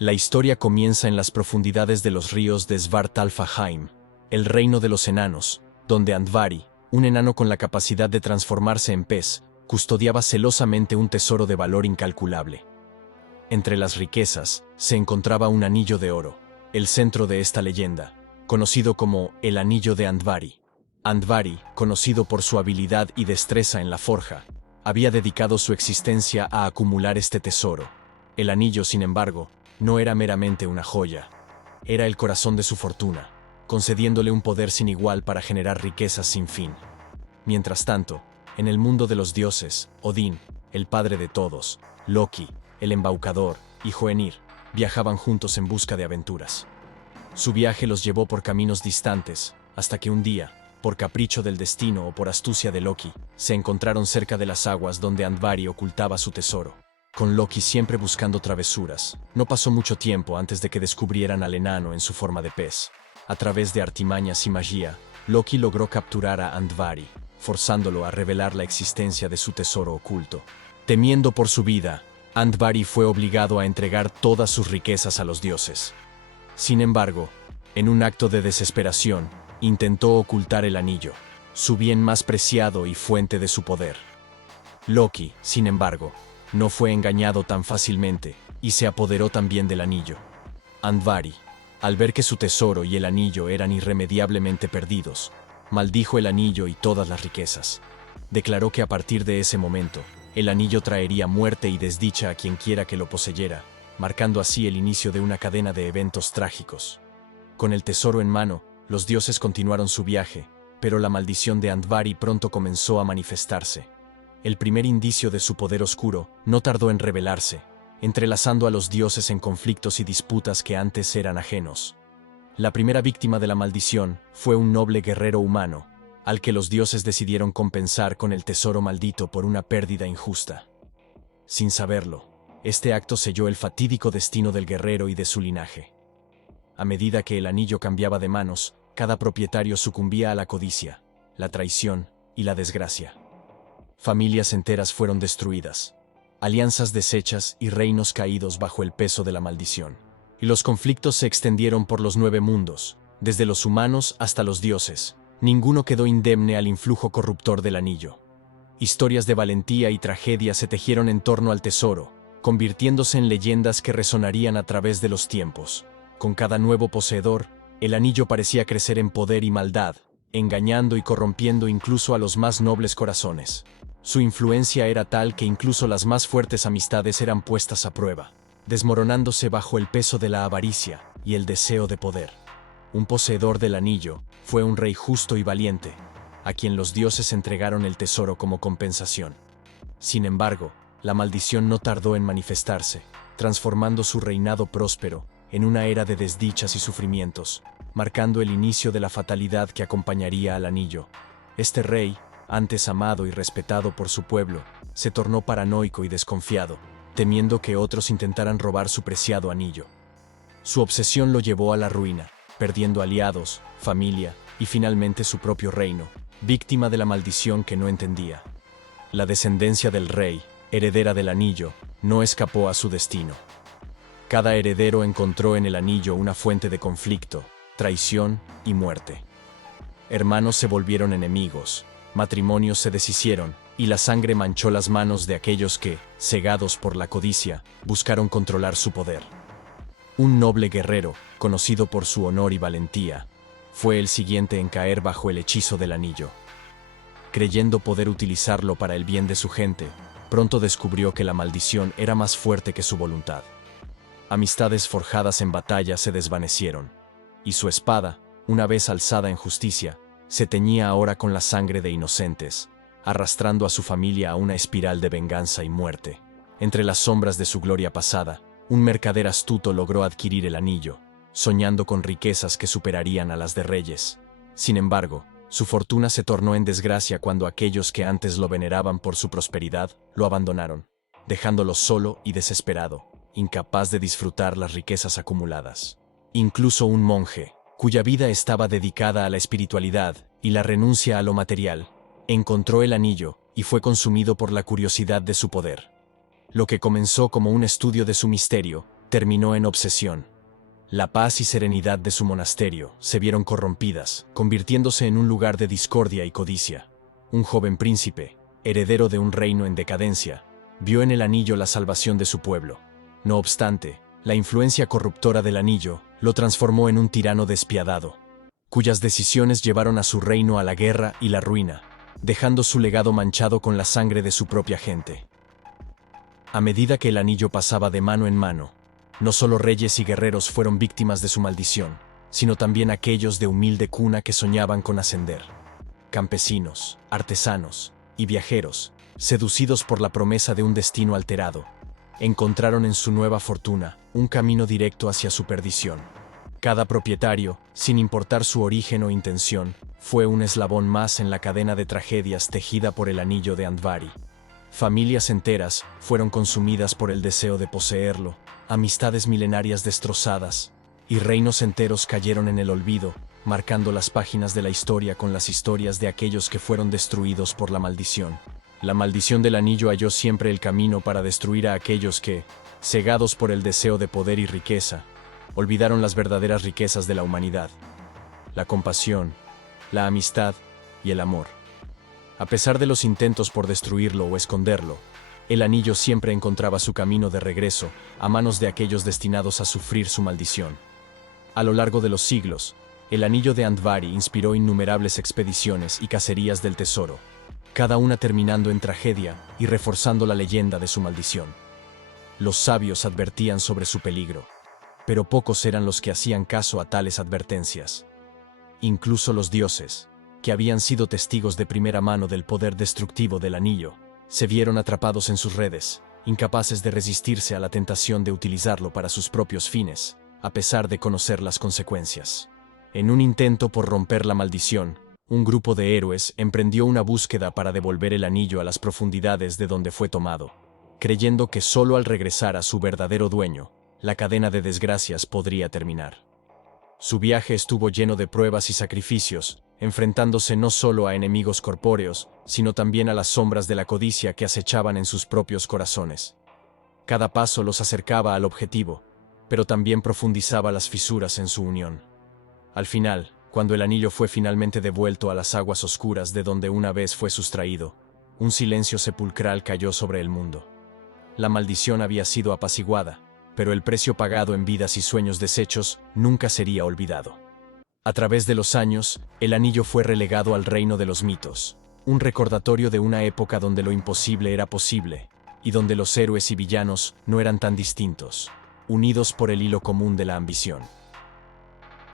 La historia comienza en las profundidades de los ríos de Svartalfheim, el reino de los enanos, donde Andvari, un enano con la capacidad de transformarse en pez, custodiaba celosamente un tesoro de valor incalculable. Entre las riquezas se encontraba un anillo de oro, el centro de esta leyenda, conocido como el Anillo de Andvari. Andvari, conocido por su habilidad y destreza en la forja, había dedicado su existencia a acumular este tesoro. El anillo, sin embargo, no era meramente una joya. Era el corazón de su fortuna, concediéndole un poder sin igual para generar riquezas sin fin. Mientras tanto, en el mundo de los dioses, Odín, el padre de todos, Loki, el embaucador, y Hoenir, viajaban juntos en busca de aventuras. Su viaje los llevó por caminos distantes, hasta que un día, por capricho del destino o por astucia de Loki, se encontraron cerca de las aguas donde Andvari ocultaba su tesoro. Con Loki siempre buscando travesuras, no pasó mucho tiempo antes de que descubrieran al enano en su forma de pez. A través de artimañas y magia, Loki logró capturar a Andvari, forzándolo a revelar la existencia de su tesoro oculto. Temiendo por su vida, Andvari fue obligado a entregar todas sus riquezas a los dioses. Sin embargo, en un acto de desesperación, intentó ocultar el anillo, su bien más preciado y fuente de su poder. Loki, sin embargo, no fue engañado tan fácilmente, y se apoderó también del anillo. Andvari, al ver que su tesoro y el anillo eran irremediablemente perdidos, maldijo el anillo y todas las riquezas. Declaró que a partir de ese momento, el anillo traería muerte y desdicha a quien quiera que lo poseyera, marcando así el inicio de una cadena de eventos trágicos. Con el tesoro en mano, los dioses continuaron su viaje, pero la maldición de Andvari pronto comenzó a manifestarse. El primer indicio de su poder oscuro no tardó en revelarse, entrelazando a los dioses en conflictos y disputas que antes eran ajenos. La primera víctima de la maldición fue un noble guerrero humano, al que los dioses decidieron compensar con el tesoro maldito por una pérdida injusta. Sin saberlo, este acto selló el fatídico destino del guerrero y de su linaje. A medida que el anillo cambiaba de manos, cada propietario sucumbía a la codicia, la traición y la desgracia. Familias enteras fueron destruidas, alianzas deshechas y reinos caídos bajo el peso de la maldición. Y los conflictos se extendieron por los 9 mundos, desde los humanos hasta los dioses. Ninguno quedó indemne al influjo corruptor del anillo. Historias de valentía y tragedia se tejieron en torno al tesoro, convirtiéndose en leyendas que resonarían a través de los tiempos. Con cada nuevo poseedor, el anillo parecía crecer en poder y maldad, engañando y corrompiendo incluso a los más nobles corazones. Su influencia era tal que incluso las más fuertes amistades eran puestas a prueba, desmoronándose bajo el peso de la avaricia y el deseo de poder. Un poseedor del anillo fue un rey justo y valiente, a quien los dioses entregaron el tesoro como compensación. Sin embargo, la maldición no tardó en manifestarse, transformando su reinado próspero en una era de desdichas y sufrimientos, marcando el inicio de la fatalidad que acompañaría al anillo. Este rey, antes amado y respetado por su pueblo, se tornó paranoico y desconfiado, temiendo que otros intentaran robar su preciado anillo. Su obsesión lo llevó a la ruina, perdiendo aliados, familia y finalmente su propio reino, víctima de la maldición que no entendía. La descendencia del rey, heredera del anillo, no escapó a su destino. Cada heredero encontró en el anillo una fuente de conflicto, traición y muerte. Hermanos se volvieron enemigos, matrimonios se deshicieron, y la sangre manchó las manos de aquellos que, cegados por la codicia, buscaron controlar su poder. Un noble guerrero, conocido por su honor y valentía, fue el siguiente en caer bajo el hechizo del anillo. Creyendo poder utilizarlo para el bien de su gente, pronto descubrió que la maldición era más fuerte que su voluntad. Amistades forjadas en batalla se desvanecieron, y su espada, una vez alzada en justicia, se teñía ahora con la sangre de inocentes, arrastrando a su familia a una espiral de venganza y muerte. Entre las sombras de su gloria pasada, un mercader astuto logró adquirir el anillo, soñando con riquezas que superarían a las de reyes. Sin embargo, su fortuna se tornó en desgracia cuando aquellos que antes lo veneraban por su prosperidad lo abandonaron, dejándolo solo y desesperado, incapaz de disfrutar las riquezas acumuladas. Incluso un monje, cuya vida estaba dedicada a la espiritualidad y la renuncia a lo material, encontró el anillo y fue consumido por la curiosidad de su poder. Lo que comenzó como un estudio de su misterio, terminó en obsesión. La paz y serenidad de su monasterio se vieron corrompidas, convirtiéndose en un lugar de discordia y codicia. Un joven príncipe, heredero de un reino en decadencia, vio en el anillo la salvación de su pueblo. No obstante, la influencia corruptora del anillo lo transformó en un tirano despiadado, cuyas decisiones llevaron a su reino a la guerra y la ruina, dejando su legado manchado con la sangre de su propia gente. A medida que el anillo pasaba de mano en mano, no solo reyes y guerreros fueron víctimas de su maldición, sino también aquellos de humilde cuna que soñaban con ascender. Campesinos, artesanos y viajeros, seducidos por la promesa de un destino alterado, encontraron en su nueva fortuna un camino directo hacia su perdición. Cada propietario, sin importar su origen o intención, fue un eslabón más en la cadena de tragedias tejida por el anillo de Andvari. Familias enteras fueron consumidas por el deseo de poseerlo, amistades milenarias destrozadas, y reinos enteros cayeron en el olvido, marcando las páginas de la historia con las historias de aquellos que fueron destruidos por la maldición. La maldición del anillo halló siempre el camino para destruir a aquellos que, cegados por el deseo de poder y riqueza, olvidaron las verdaderas riquezas de la humanidad: la compasión, la amistad y el amor. A pesar de los intentos por destruirlo o esconderlo, el anillo siempre encontraba su camino de regreso a manos de aquellos destinados a sufrir su maldición. A lo largo de los siglos, el anillo de Andvari inspiró innumerables expediciones y cacerías del tesoro, cada una terminando en tragedia y reforzando la leyenda de su maldición. Los sabios advertían sobre su peligro, pero pocos eran los que hacían caso a tales advertencias. Incluso los dioses, que habían sido testigos de primera mano del poder destructivo del anillo, se vieron atrapados en sus redes, incapaces de resistirse a la tentación de utilizarlo para sus propios fines, a pesar de conocer las consecuencias. En un intento por romper la maldición, un grupo de héroes emprendió una búsqueda para devolver el anillo a las profundidades de donde fue tomado, creyendo que solo al regresar a su verdadero dueño, la cadena de desgracias podría terminar. Su viaje estuvo lleno de pruebas y sacrificios, enfrentándose no solo a enemigos corpóreos, sino también a las sombras de la codicia que acechaban en sus propios corazones. Cada paso los acercaba al objetivo, pero también profundizaba las fisuras en su unión. Al final, cuando el anillo fue finalmente devuelto a las aguas oscuras de donde una vez fue sustraído, un silencio sepulcral cayó sobre el mundo. La maldición había sido apaciguada, pero el precio pagado en vidas y sueños deshechos nunca sería olvidado. A través de los años, el anillo fue relegado al reino de los mitos, un recordatorio de una época donde lo imposible era posible, y donde los héroes y villanos no eran tan distintos, unidos por el hilo común de la ambición.